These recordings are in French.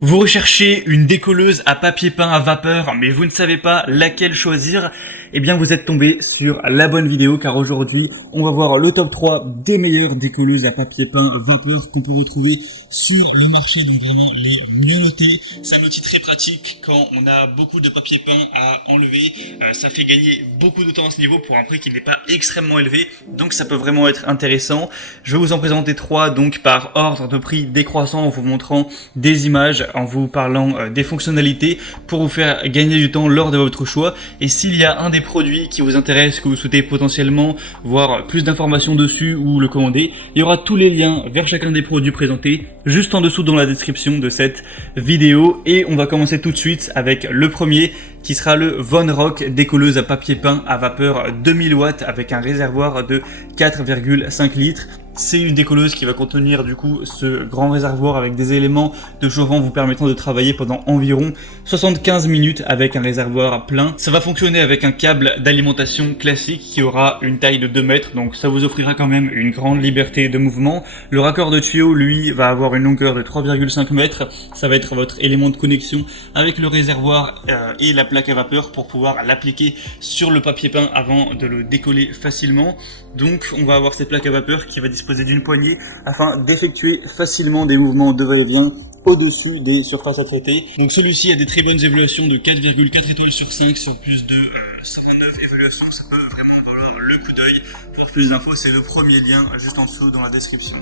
Vous recherchez une décolleuse à papier peint à vapeur, mais vous ne savez pas laquelle choisir? Eh bien, vous êtes tombé sur la bonne vidéo, car aujourd'hui, on va voir le top 3 des meilleures décolleuses à papier peint vapeur qu'on peut retrouver sur le marché, donc vraiment les mieux notées. C'est un outil très pratique quand on a beaucoup de papier peint à enlever. Ça fait gagner beaucoup de temps à ce niveau pour un prix qui n'est pas extrêmement élevé, donc ça peut vraiment être intéressant. Je vais vous en présenter 3, donc par ordre de prix décroissant, en vous montrant des images, en vous parlant des fonctionnalités pour vous faire gagner du temps lors de votre choix. Et s'il y a un des produits qui vous intéresse, que vous souhaitez potentiellement voir plus d'informations dessus ou le commander, il y aura tous les liens vers chacun des produits présentés juste en dessous dans la description de cette vidéo. Et on va commencer tout de suite avec le premier qui sera le Von Rock décolleuse à papier peint à vapeur 2000 watts avec un réservoir de 4,5 litres. C'est une décolleuse qui va contenir du coup ce grand réservoir avec des éléments de chauffant vous permettant de travailler pendant environ 75 minutes avec un réservoir plein. Ça va fonctionner avec un câble d'alimentation classique qui aura une taille de 2 mètres, donc ça vous offrira quand même une grande liberté de mouvement. Le raccord de tuyau, lui, va avoir une longueur de 3,5 mètres. Ça va être votre élément de connexion avec le réservoir et la plaque à vapeur pour pouvoir l'appliquer sur le papier peint avant de le décoller facilement. Donc on va avoir cette plaque à vapeur qui va disposer d'une poignée afin d'effectuer facilement des mouvements de va-et-vient au-dessus des surfaces à traiter. Donc celui-ci a des très bonnes évaluations de 4,4 étoiles sur 5 sur plus de 109 évaluations. Ça peut vraiment valoir le coup d'œil. Pour plus d'infos, c'est le premier lien juste en dessous dans la description.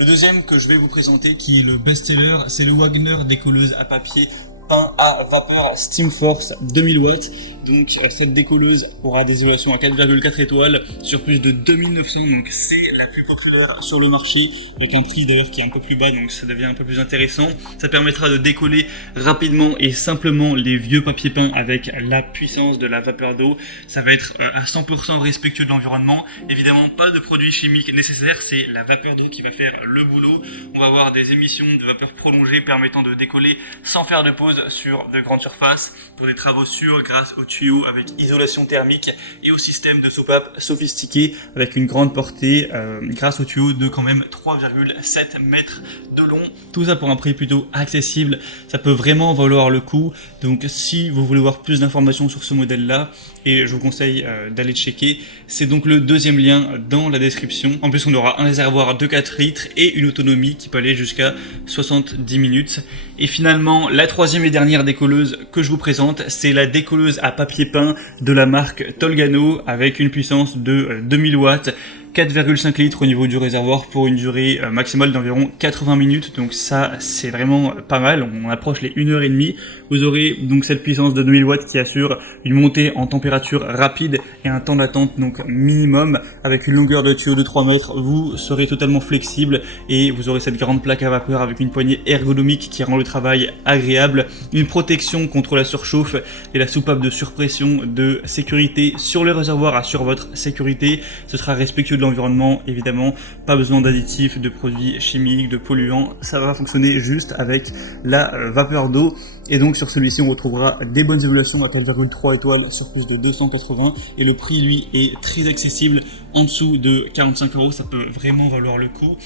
Le deuxième que je vais vous présenter, qui est le best-seller, c'est le Wagner décolleuse à papier peint à vapeur Steam Force 2000 watts. Donc cette décolleuse aura des évaluations à 4,4 étoiles sur plus de 2900, donc c'est la plus populaire sur le marché, avec un prix d'ailleurs qui est un peu plus bas, donc ça devient un peu plus intéressant. Ça permettra de décoller rapidement et simplement les vieux papiers peints avec la puissance de la vapeur d'eau. Ça va être à 100% respectueux de l'environnement. Évidemment, pas de produits chimiques nécessaires, c'est la vapeur d'eau qui va faire le boulot. On va avoir des émissions de vapeur prolongées permettant de décoller sans faire de pause sur de grandes surfaces pour des travaux sûrs grâce au tuyau avec isolation thermique et au système de soupape sophistiqué avec une grande portée grâce au tuyau de quand même 3,7 mètres de long. Tout ça pour un prix plutôt accessible. Ça peut vraiment valoir le coup. Donc si vous voulez voir plus d'informations sur ce modèle là, et je vous conseille d'aller checker, c'est donc le deuxième lien dans la description. En plus on aura un réservoir de 4 litres et une autonomie qui peut aller jusqu'à 70 minutes. Et finalement la troisième et dernière décolleuse que je vous présente, c'est la décolleuse à papier peint de la marque Tolgano avec une puissance de 2000 watts. 4,5 litres au niveau du réservoir pour une durée maximale d'environ 80 minutes, donc ça c'est vraiment pas mal, on approche les 1h30. Vous aurez donc cette puissance de 2000 watts qui assure une montée en température rapide et un temps d'attente donc minimum. Avec une longueur de tuyau de 3 mètres, vous serez totalement flexible et vous aurez cette grande plaque à vapeur avec une poignée ergonomique qui rend le travail agréable, une protection contre la surchauffe et la soupape de surpression de sécurité sur le réservoir assure votre sécurité. Ce sera respectueux de l'environnement, évidemment, pas besoin d'additifs, de produits chimiques, de polluants, ça va fonctionner juste avec la vapeur d'eau. Et donc sur celui-ci on retrouvera des bonnes évaluations à 4,3 étoiles sur plus de 280 et le prix lui est très accessible, en dessous de 45 €, ça peut vraiment valoir le coup,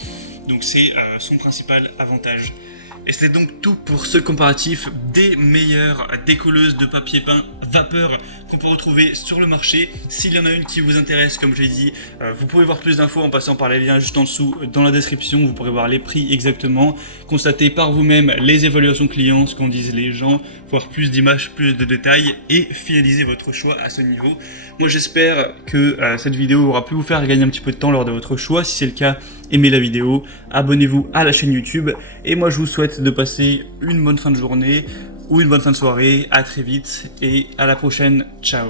donc c'est son principal avantage. Et c'est donc tout pour ce comparatif des meilleures décolleuses de papier peint vapeur qu'on peut retrouver sur le marché. S'il y en a une qui vous intéresse, comme j'ai dit, vous pouvez voir plus d'infos en passant par les liens juste en dessous dans la description. Vous pourrez voir les prix exactement, constater par vous-même les évaluations clients, ce qu'en disent les gens, voir plus d'images, plus de détails et finaliser votre choix à ce niveau. Moi j'espère que cette vidéo aura pu vous faire gagner un petit peu de temps lors de votre choix. Si c'est le cas, aimez la vidéo, abonnez-vous à la chaîne YouTube et moi je vous souhaite de passer une bonne fin de journée ou une bonne fin de soirée. À très vite et à la prochaine. Ciao.